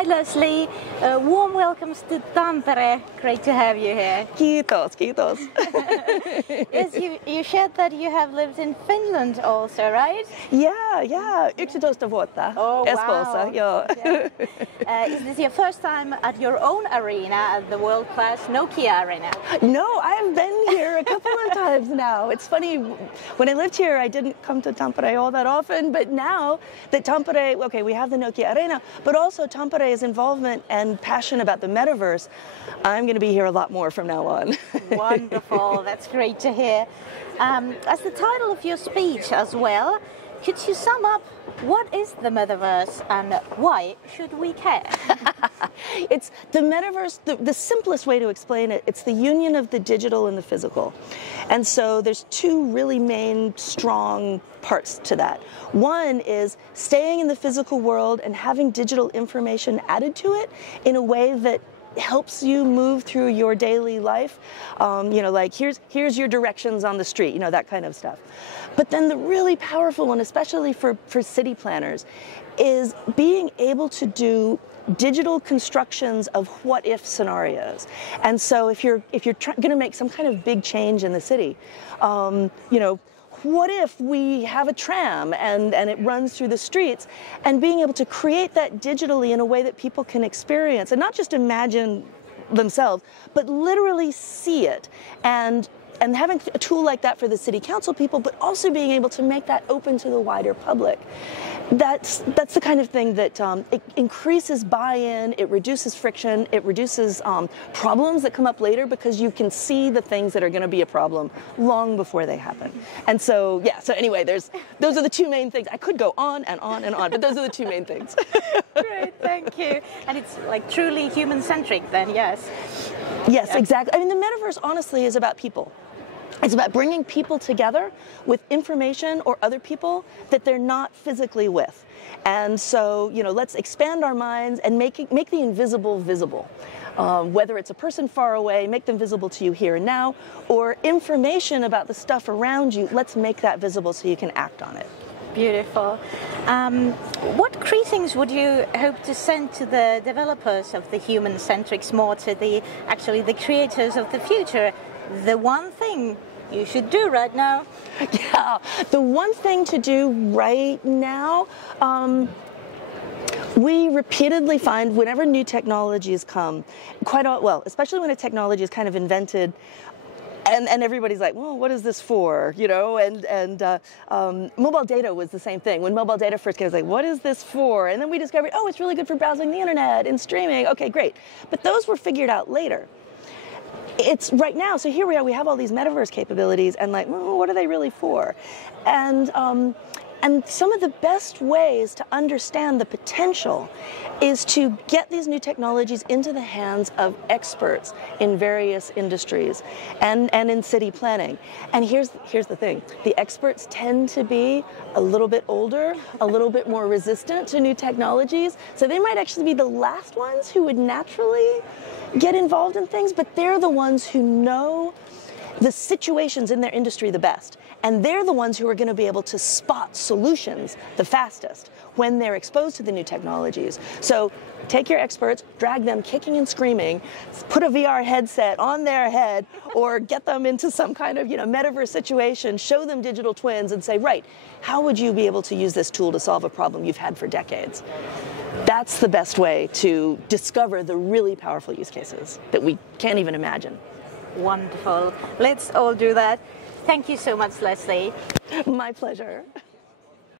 Hi Leslie, warm welcomes to Tampere. Great to have you here. Kiitos, kiitos. Yes, you shared that you have lived in Finland also, right? Yeah, 11 vuotta. Oh, Espoossa, wow. joo. Yeah. Is this your first time at your own arena, at the world-class Nokia Arena? No, I've been here a couple of times now. It's funny, when I lived here, I didn't come to Tampere all that often, but now that Tampere, okay, we have the Nokia Arena, but also Tampere's involvement and passion about the Metaverse, I'm going to be here a lot more from now on. Wonderful, that's great to hear. As the title of your speech as well, could you sum up what is the Metaverse and why should we care? It's the Metaverse, the simplest way to explain it, it's the union of the digital and the physical. And so there's two really main strong parts to that. One is staying in the physical world and having digital information added to it in a way that helps you move through your daily life, like here's your directions on the street, that kind of stuff. But then the really powerful one, especially for city planners, is being able to do digital constructions of what-if scenarios. And so if you're going to make some kind of big change in the city, what if we have a tram and it runs through the streets, and being able to create that digitally in a way that people can experience and not just imagine themselves, but literally see it. And having a tool like that for the city council people, but also being able to make that open to the wider public. That's the kind of thing that it increases buy-in, it reduces friction, it reduces problems that come up later because you can see the things that are going to be a problem long before they happen. And so, so anyway, those are the two main things. I could go on and on and on, but those are the two main things. Great, thank you. And it's like truly human-centric then, yes? Yes, exactly. I mean, the Metaverse, honestly, is about people. It's about bringing people together with information or other people that they're not physically with. And so, let's expand our minds and make the invisible visible. Whether it's a person far away, make them visible to you here and now, or information about the stuff around you, let's make that visible so you can act on it. Beautiful. What greetings would you hope to send to the developers of the human-centrics, more to the creators of the future? The one thing you should do right now? Yeah, the one thing to do right now, we repeatedly find whenever new technologies come, especially when a technology is kind of invented, and everybody's like, well, what is this for? Mobile data was the same thing. When mobile data first came, it was like, what is this for? And then we discovered, oh, it's really good for browsing the internet and streaming. Okay, great. But those were figured out later. It's right now, so here we are, we have all these Metaverse capabilities, and what are they really for? And some of the best ways to understand the potential is to get these new technologies into the hands of experts in various industries and in city planning. And here's the thing, the experts tend to be a little bit older, a little bit more resistant to new technologies, so they might actually be the last ones who would naturally get involved in things, but they're the ones who know the situations in their industry the best. And they're the ones who are going to be able to spot solutions the fastest when they're exposed to the new technologies. So take your experts, drag them kicking and screaming, put a VR headset on their head, or get them into some kind of Metaverse situation, show them digital twins and say, right, how would you be able to use this tool to solve a problem you've had for decades? That's the best way to discover the really powerful use cases that we can't even imagine. Wonderful. Let's all do that. Thank you so much, Leslie. My pleasure.